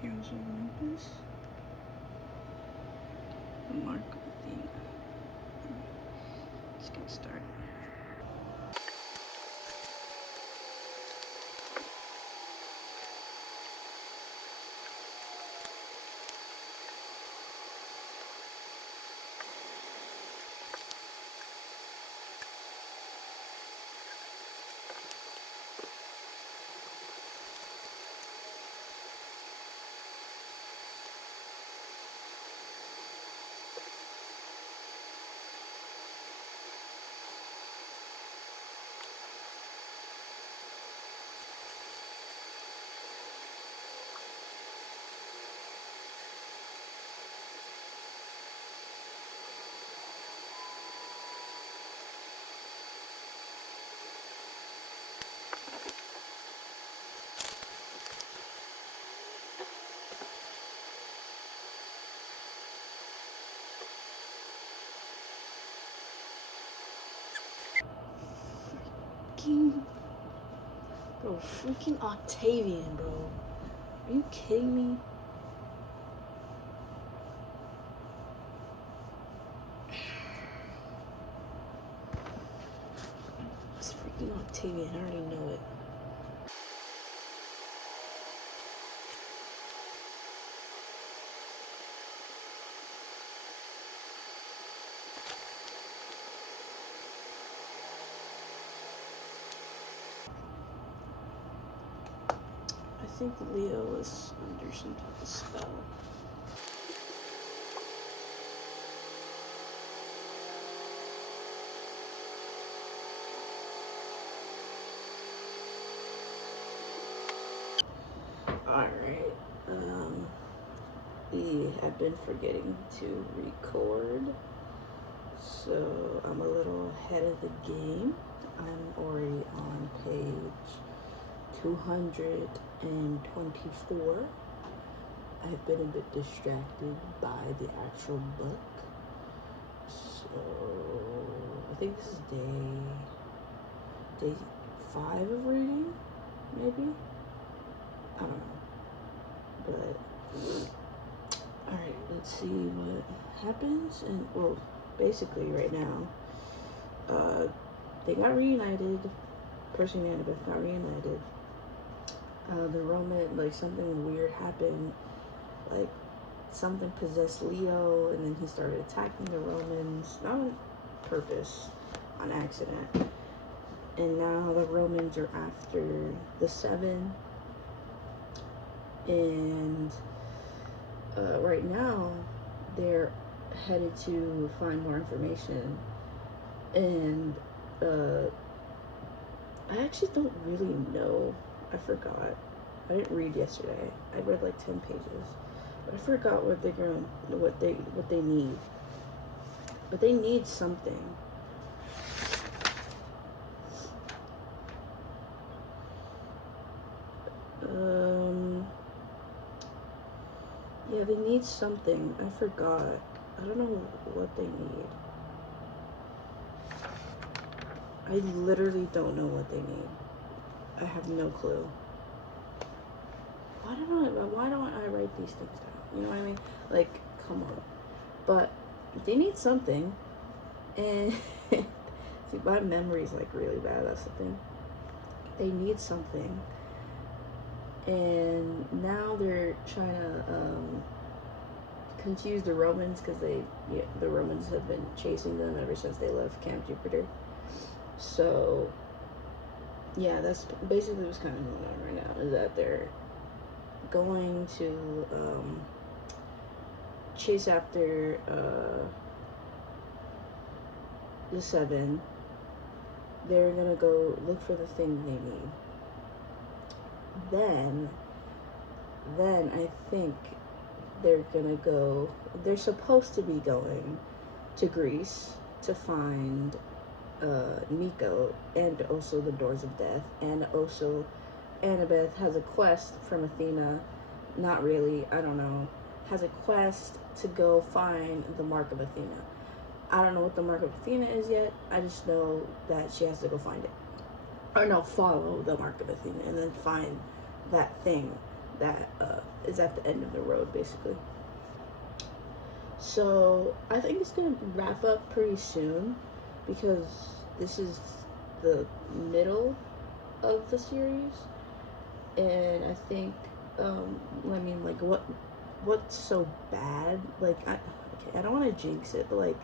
Heroes of Olympus. The Mark of Athena. Let's get started. Bro, freaking Octavian, bro. Are you kidding me? It's freaking Octavian, I already know it. I think Leo is under some type of spell. Alright, I've been forgetting to record, so I'm a little ahead of the game. I'm already on page 224. I've been a bit distracted by the actual book, so I think this is day 5 of reading, maybe? I don't know, but alright, let's see what happens. And well, basically right now, they got reunited. Percy and Annabeth got reunited. The Roman, like, something weird happened, like something possessed Leo, and then he started attacking the Romans, not on purpose, on accident. And now the Romans are after the 7. And right now they're headed to find more information, and I actually don't really know. I forgot. I didn't read yesterday. I read like 10 pages, but I forgot what they're gonna, what they need. But they need something. Yeah, they need something. I forgot. I don't know what they need. I literally don't know what they need. I have no clue. Why don't I write these things down? You know what I mean? Like, come on. But they need something. And see, my memory's like really bad. That's the thing. They need something. And now they're trying to confuse the Romans, because the Romans have been chasing them ever since they left Camp Jupiter. So yeah, that's basically what's kind of going on right now, is that they're going to chase after the 7. They're gonna go look for the thing they need. Then I think they're supposed to be going to Greece to find Nico, and also the Doors of Death, and also Annabeth has a quest from Athena, not really, I don't know, has a quest to go find the Mark of Athena. I don't know what the Mark of Athena is yet. I just know that she has to go find it. Or no, follow the Mark of Athena and then find that thing that is at the end of the road, basically. So I think it's gonna wrap up pretty soon because this is the middle of the series, and I think I mean, like, what's so bad, like, I don't want to jinx it, but like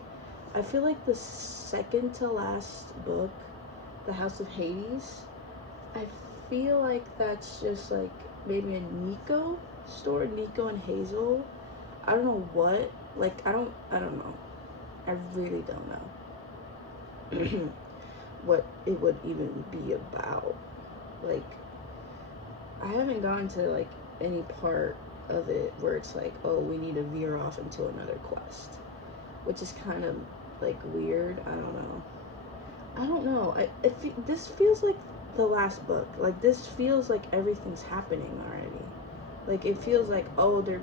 I feel like the second to last book, The House of Hades, I feel like that's just like maybe a Nico story, Nico and Hazel. I don't know what, like, I don't know. I really don't know what it would even be about. Like, I haven't gotten to like any part of it where it's like, oh, we need to veer off into another quest, which is kind of like weird. I don't know. This feels like the last book. Like, this feels like everything's happening already. Like, it feels like, oh, they're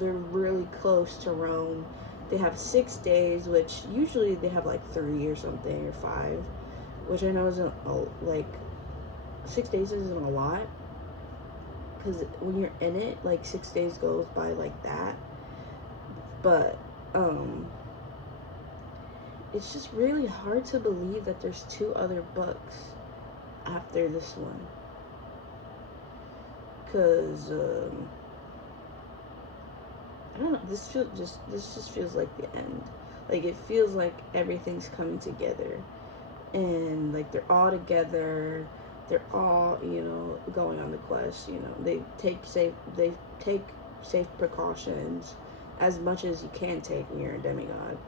really close to Rome. They have 6 days, which usually they have like 3 or something, or 5, which I know isn't like 6 days isn't a lot, because when you're in it, like 6 days goes by like that. But it's just really hard to believe that there's 2 other books after this one, because I don't know, this just feels like the end. Like, it feels like everything's coming together, and like they're all together, they're all, going on the quest. They take safe precautions as much as you can take when you're a demigod.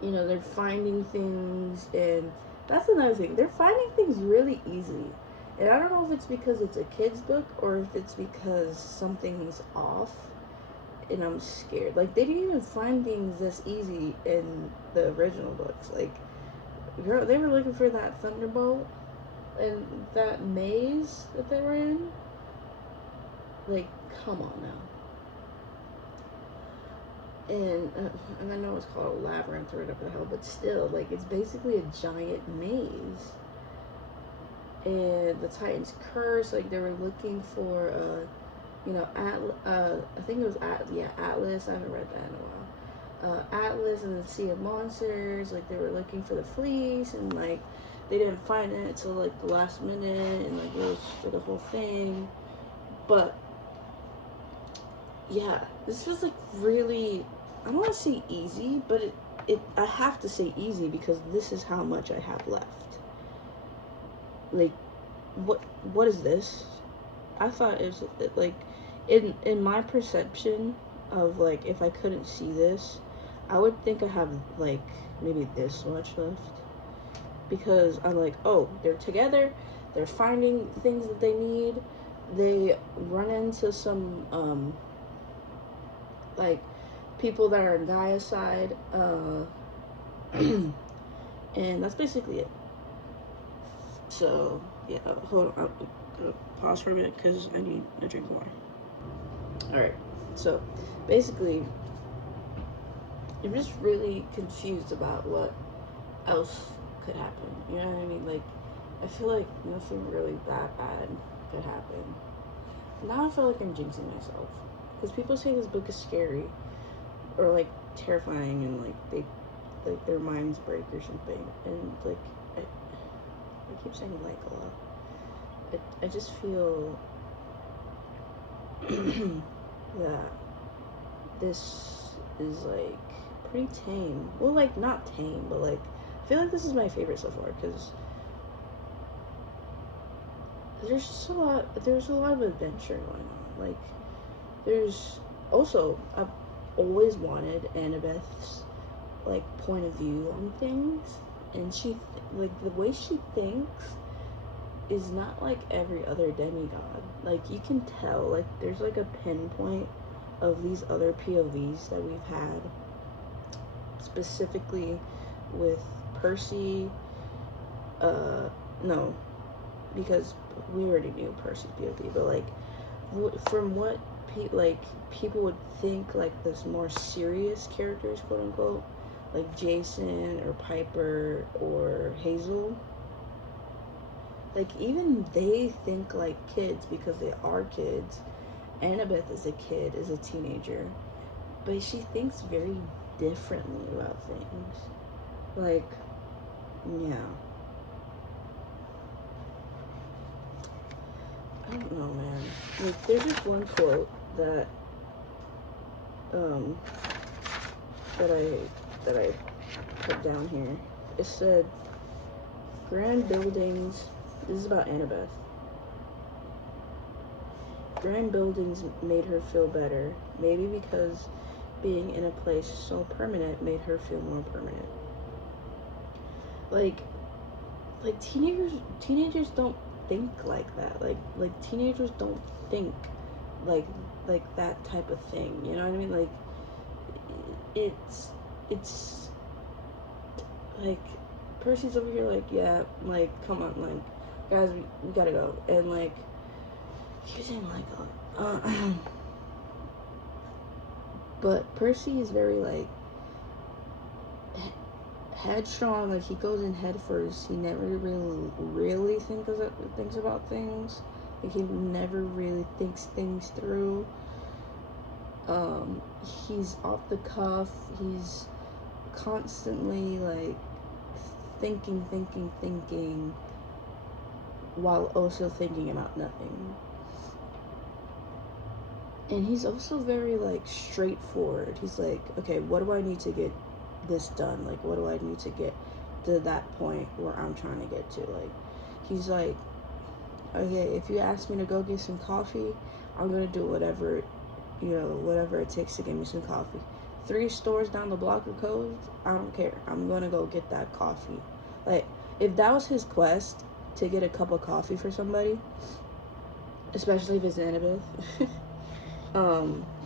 They're finding things, and that's another thing. They're finding things really easy. And I don't know if it's because it's a kid's book or if it's because something's off and I'm scared. Like, they didn't even find things this easy in the original books. Like, girl, they were looking for that thunderbolt and that maze that they were in. Like, come on now. And I know it's called a labyrinth or whatever the hell, but still, like, it's basically a giant maze. And the Titan's curse, like, they were looking for, I think it was Atlas. I haven't read that in a while. Atlas and the Sea of Monsters, like, they were looking for the fleece, and like they didn't find it until like the last minute, and like it was for the whole thing. But yeah, this was like really, I don't want to say easy, but I have to say easy because this is how much I have left. Like, what is this? I thought it was like, in my perception of, like, if I couldn't see this, I would think I have like maybe this much left, because I'm like, oh, they're together, they're finding things that they need, they run into some like people that are on Gaia's side, and that's basically it. So yeah, hold on, I'm gonna pause for a minute because I need a drink more. Alright, so basically I'm just really confused about what else could happen. You know what I mean? Like, I feel like nothing really that bad could happen. Now I feel like I'm jinxing myself, because people say this book is scary or like terrifying, and like their minds break or something, and like I keep saying like a lot. I just feel that this is like pretty tame. Well, like, not tame, but like I feel like this is my favorite so far, because there's a lot of adventure going on. Like, there's also, I've always wanted Annabeth's like point of view on things, and she, like, the way she thinks is not like every other demigod. Like, you can tell, like, there's like a pinpoint of these other POVs that we've had, specifically with Percy. No, because we already knew Percy's POV, but like from what people would think, like, this more serious characters, quote unquote, like Jason or Piper or Hazel, Like, even they think like kids because they are kids. Annabeth is a kid, is a teenager, but she thinks very differently about things. Like, yeah. I don't know, man. Like, there's this one quote that um that I put down here. It said, "Grand buildings." This is about Annabeth. "Grand buildings made her feel better, maybe because being in a place so permanent made her feel more permanent." Like teenagers don't think like that. Like teenagers don't think like that type of thing. You know what I mean? Like it's like Percy's over here like, yeah, like, come on, like, guys, we gotta go. And like using like but Percy is very like headstrong. Like, he goes in head first. He never really thinks about things. Like, he never really thinks things through. He's off the cuff. He's constantly like thinking while also thinking about nothing. And he's also very like straightforward. He's like, okay, what do I need to get this done? Like, what do I need to get to that point where I'm trying to get to? Like, he's like, okay, if you ask me to go get some coffee, I'm gonna do whatever it takes to get me some coffee. 3 stores down the block are closed, I don't care. I'm gonna go get that coffee. Like, if that was his quest, to get a cup of coffee for somebody, especially if it's Annabeth,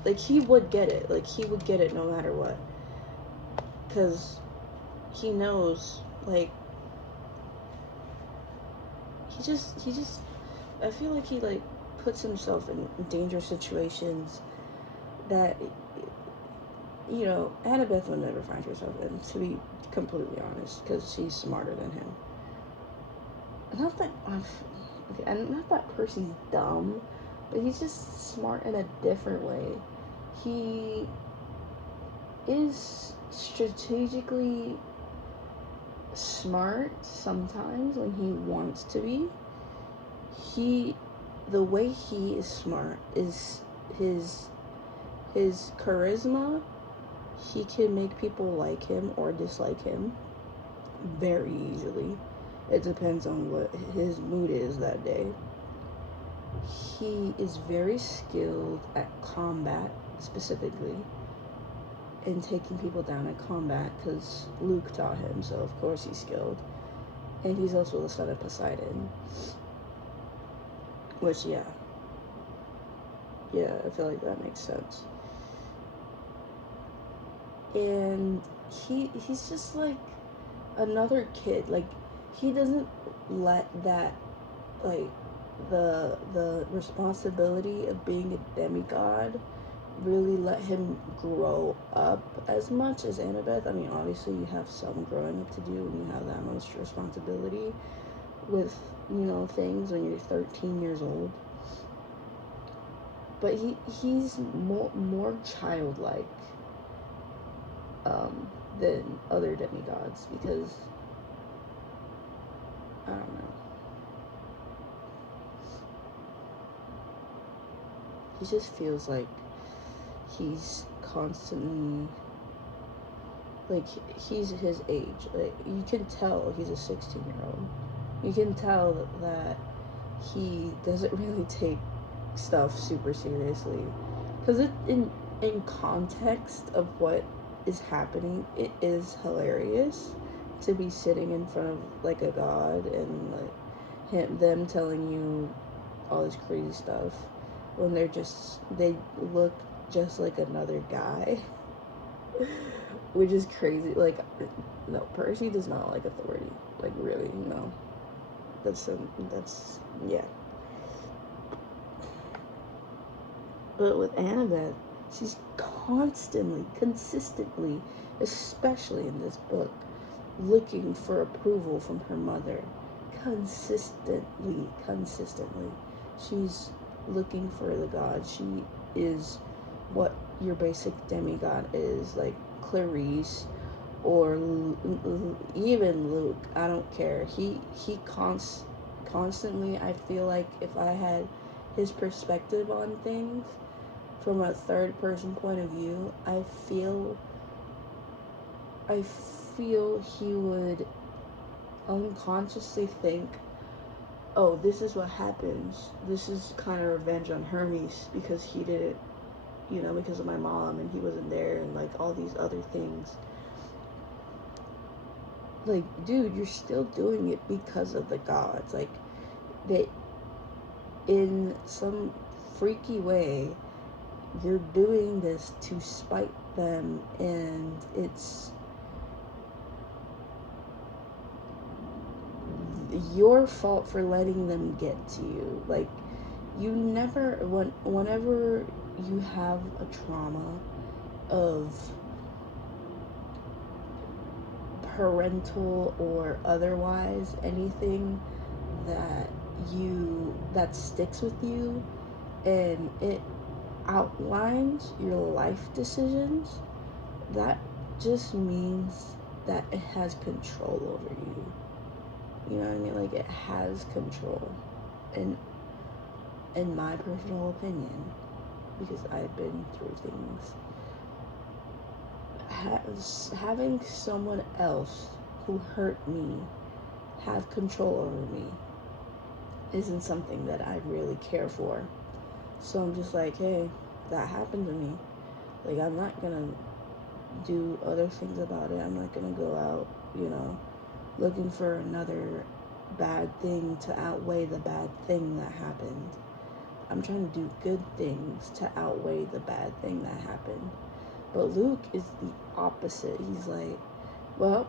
like, he would get it. Like, he would get it no matter what. Because he knows, like, he just, I feel like he, like, puts himself in dangerous situations that, you know, Annabeth would never find herself in, to be completely honest, because she's smarter than him. Not that Percy's dumb, but he's just smart in a different way. He is strategically smart sometimes when he wants to be. The way he is smart is his charisma. He can make people like him or dislike him very easily. It depends on what his mood is that day. He is very skilled at combat, specifically, in taking people down at combat, because Luke taught him, so of course he's skilled. And he's also the son of Poseidon. Which, yeah, I feel like that makes sense. And he's just like another kid. Like, he doesn't let that, like, the responsibility of being a demigod really let him grow up as much as Annabeth. I mean, obviously you have some growing up to do when you have that much responsibility with, you know, things when you're 13 years old. But he's more childlike than other demigods, because I don't know. He just feels like he's constantly, like, he's his age. Like, you can tell he's a 16-year-old. You can tell that he doesn't really take stuff super seriously, because in context of what is happening, it is hilarious to be sitting in front of like a god and like them telling you all this crazy stuff when they look just like another guy. Which is crazy. Like, no, Percy does not like authority. Like, really, no. That's yeah. But with Annabeth, she's consistently, especially in this book, looking for approval from her mother. consistently, she's looking for the god. She is what your basic demigod is, like Clarice or even Luke. I don't care. Constantly, I feel like if I had his perspective on things from a third person point of view, I feel he would unconsciously think, oh, this is what happens. This is kind of revenge on Hermes because he did it, because of my mom and he wasn't there, and like all these other things. Like, dude, you're still doing it because of the gods. Like, they, in some freaky way, you're doing this to spite them, and it's your fault for letting them get to you. Like, you never, whenever you have a trauma of parental or otherwise anything that sticks with you, and it outlines your life decisions, that just means that it has control over you. You know what I mean? Like, it has control. And in my personal opinion, because I've been through things, having someone else who hurt me have control over me isn't something that I really care for. So I'm just like, hey, that happened to me. Like, I'm not gonna do other things about it. I'm not gonna go out, looking for another bad thing to outweigh the bad thing that happened. I'm trying to do good things to outweigh the bad thing that happened. But Luke is the opposite. He's like, well,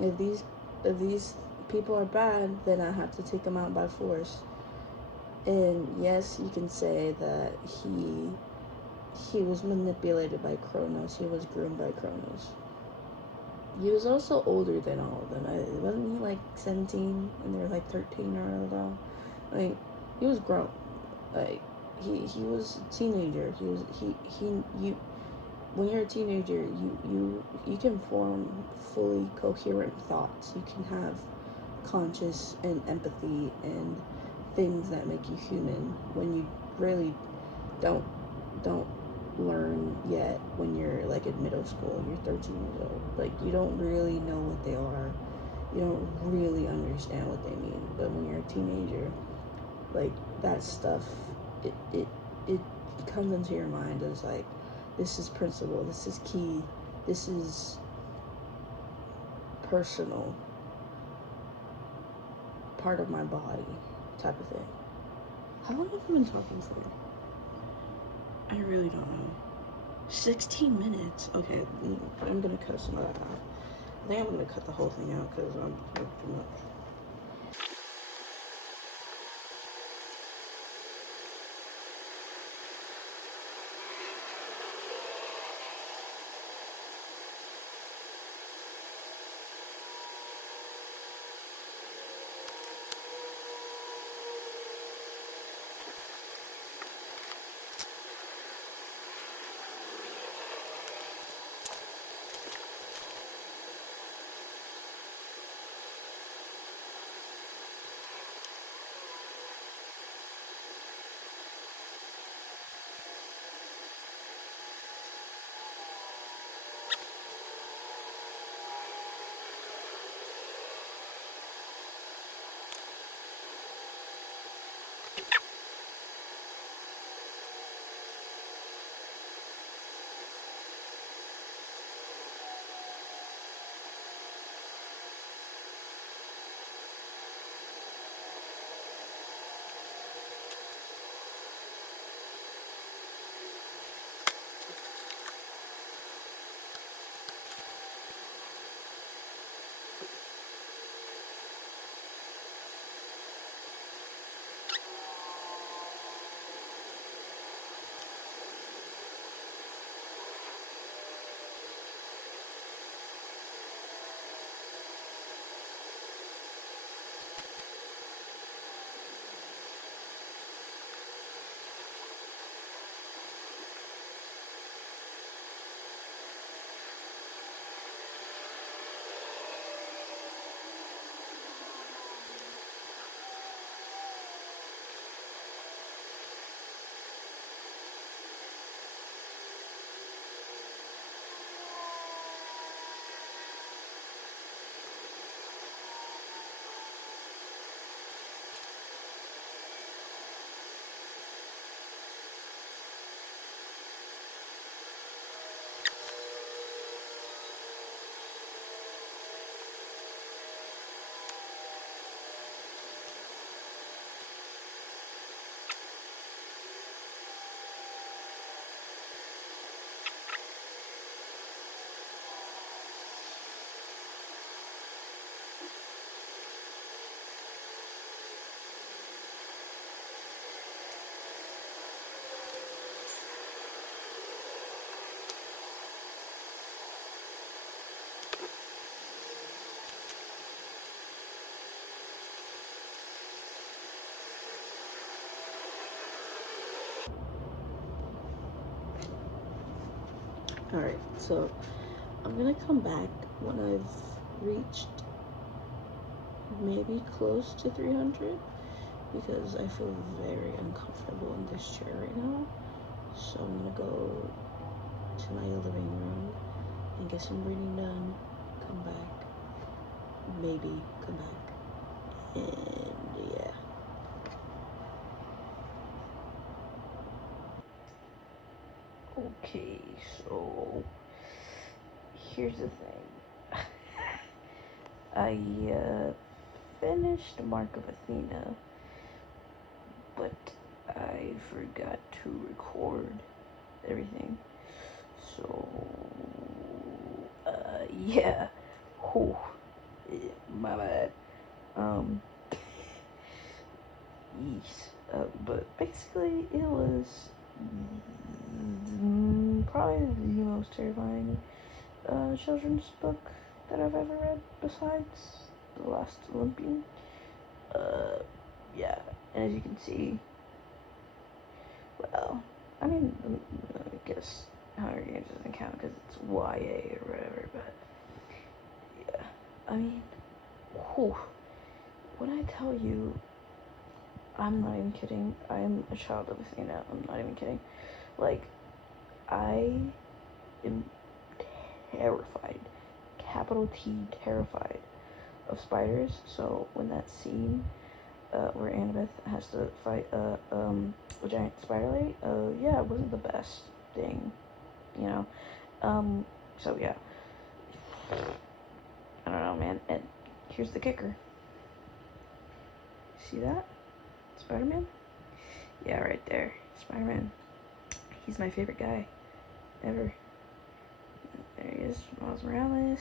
if these people are bad, then I have to take them out by force. And yes, you can say that he was manipulated by Kronos. He was groomed by Kronos. He was also older than all of them. Wasn't he like 17 and they were like 13 or all? Like, he was grown. Like, he was a teenager. When you're a teenager, you can form fully coherent thoughts. You can have conscious and empathy and things that make you human when you really don't learn yet when you're like in middle school. You're 13 years old. Like, you don't really know what they are. You don't really understand what they mean. But when you're a teenager, like, that stuff, it comes into your mind as like, this is principle, this is key, this is personal, part of my body, type of thing. How long have I been talking for? I really don't know. 16 minutes. Okay, I'm gonna cut some of that out. I think I'm gonna cut the whole thing out because I'm too much. Alright, so I'm gonna come back when I've reached maybe close to 300 because I feel very uncomfortable in this chair right now. So I'm gonna go to my living room and get some reading done, come back, maybe come back, and yeah. Okay, so here's the thing. I finished Mark of Athena, but I forgot to record everything. So, yeah. Whew. My bad. Yeesh. But basically, it was probably the most terrifying children's book that I've ever read, besides The Last Olympian. Yeah, and as you can see, well, I mean, I guess Hunger Games doesn't count because it's YA or whatever, but yeah, I mean, whew, when I tell you, I'm not even kidding, I'm a child of Athena, I'm not even kidding, like, I am terrified, capital T, terrified of spiders. So when that scene where Annabeth has to fight a giant spider lady, yeah, it wasn't the best thing, you know. So yeah, I don't know, man. And here's the kicker. See that? Spider-Man? Yeah, right there. Spider-Man. He's my favorite guy ever. There he is, Miles Morales.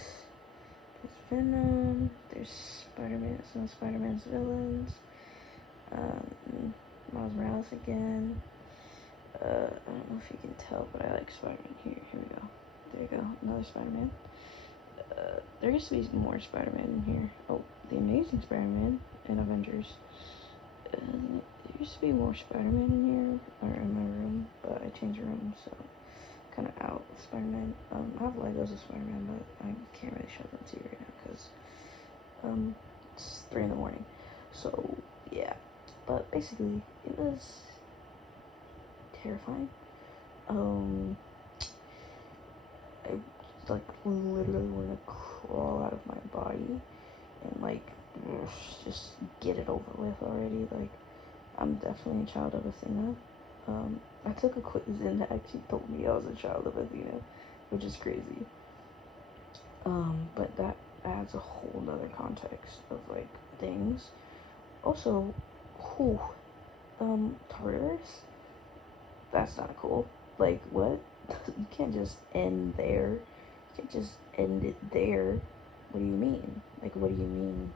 There's Venom. There's Spider-Man. Some of Spider-Man's villains. Miles Morales again. I don't know if you can tell, but I like Spider-Man. Here we go. There you go. Another Spider-Man. There used to be more Spider-Man in here. Oh, the Amazing Spider-Man in Avengers. There used to be more Spider-Man in here, or in my room, but I changed rooms, so kind of out with Spider-Man. I have Legos of Spider-Man, but I can't really show them to you right now because it's 3 in the morning. So yeah, but basically it was terrifying. I like literally want to crawl out of my body and like just get it over with already. Like, I'm definitely a child of Athena. I took a quiz and it actually told me I was a child of Athena, which is crazy. But that adds a whole nother context of like things. Also, Tartarus? That's not cool. Like, what? You can't just end there. You can't just end it there. What do you mean? Like, what do you mean?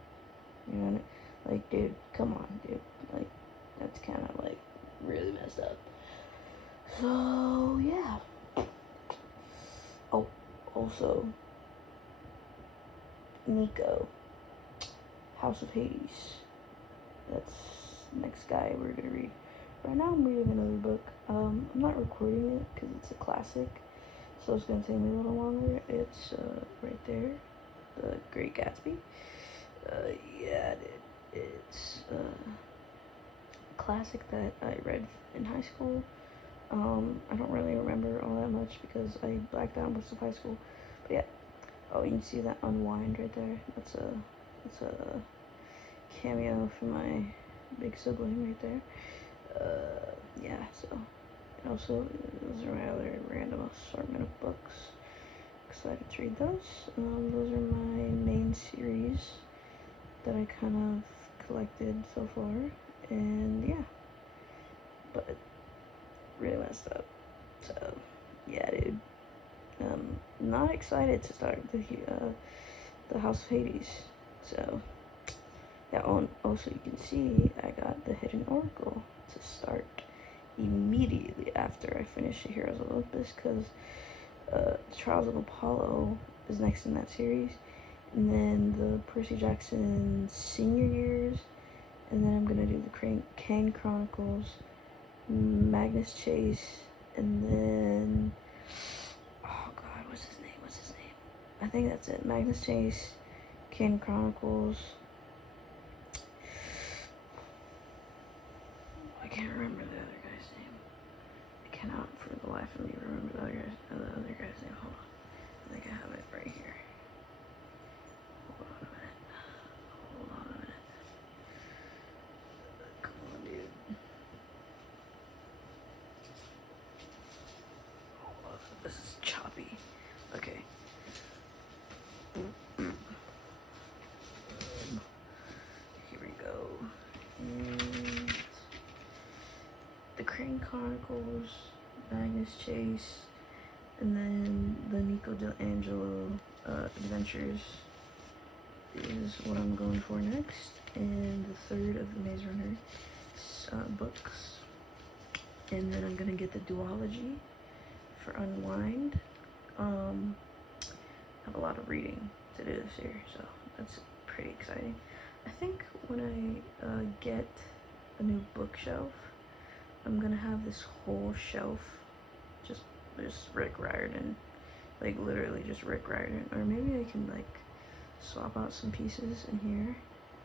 You know, like, dude, come on, dude. Like, that's kind of like really messed up. So yeah. Oh, also, Nico, House of Hades. That's the next guy we're gonna read. Right now I'm reading another book. I'm not recording it because it's a classic, so it's gonna take me a little longer. It's right there, The Great Gatsby. Yeah, it's a classic that I read in high school. I don't really remember all that much because I blacked out most of high school. But yeah. Oh, you can see that unwind right there. That's a cameo from my big sibling right there. Yeah, so, and also, those are my other random assortment of books. Excited to read those. Those are my main series that I kind of collected so far, and yeah, but really messed up. So, yeah, dude. Not excited to start the House of Hades. So, yeah, also you can see I got the Hidden Oracle to start immediately after I finish the Heroes of Olympus, because the Trials of Apollo is next in that series, and then the Percy Jackson senior years, and then I'm gonna do the Kane Chronicles, Magnus Chase, and then, oh god, I think that's it. Magnus Chase, King Chronicles. I can't remember the other guy's name. I cannot for the life of me remember the other guy's name. Hold on. I think I have it right here. Hold on a minute. Hold on a minute. Come on, dude. Hold on. This is choppy. Okay. Here we go. And the Crane Chronicles, Magnus Chase, and then the Nico D'Angelo Adventures is what I'm going for next, and the third of the Maze Runner books. And then I'm gonna get the duology for Unwind. Have a lot of reading to do this year, so that's pretty exciting. I think when I get a new bookshelf, I'm gonna have this whole shelf just Rick Riordan, like literally just Rick Riordan, or maybe I can like swap out some pieces in here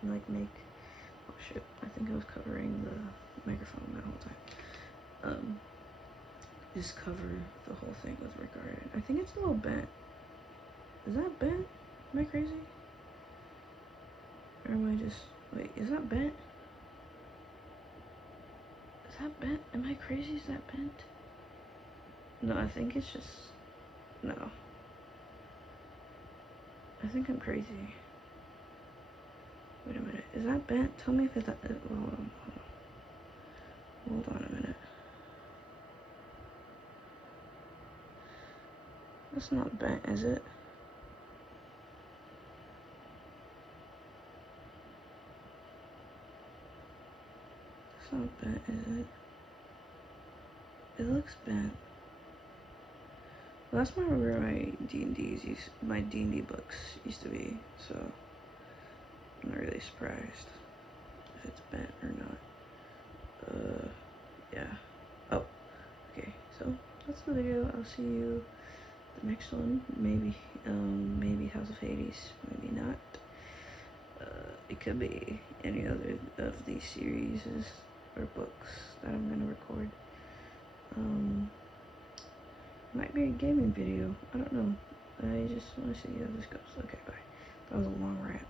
and like make, oh shit, I think I was covering the microphone that whole time. Just cover the whole thing with Rick Riordan. I think it's a little bent. Is that bent? Am I crazy? Or am I just, wait, is that bent? Is that bent? Am I crazy? Is that bent? No, I think it's just, no. I think I'm crazy. Wait a minute, is that bent? Tell me if it's, hold on a minute. That's not bent, is it? That's not bent, is it? It looks bent. Well, that's where my my D&D books used to be, so I'm not really surprised if it's bent or not. Yeah. Oh, okay, so that's the video. I'll see you the next one. Maybe House of Hades, maybe not. It could be any other of these series or books that I'm gonna record. Might be a gaming video. I don't know. I just want to see how this goes. Okay, bye. That was a long rant.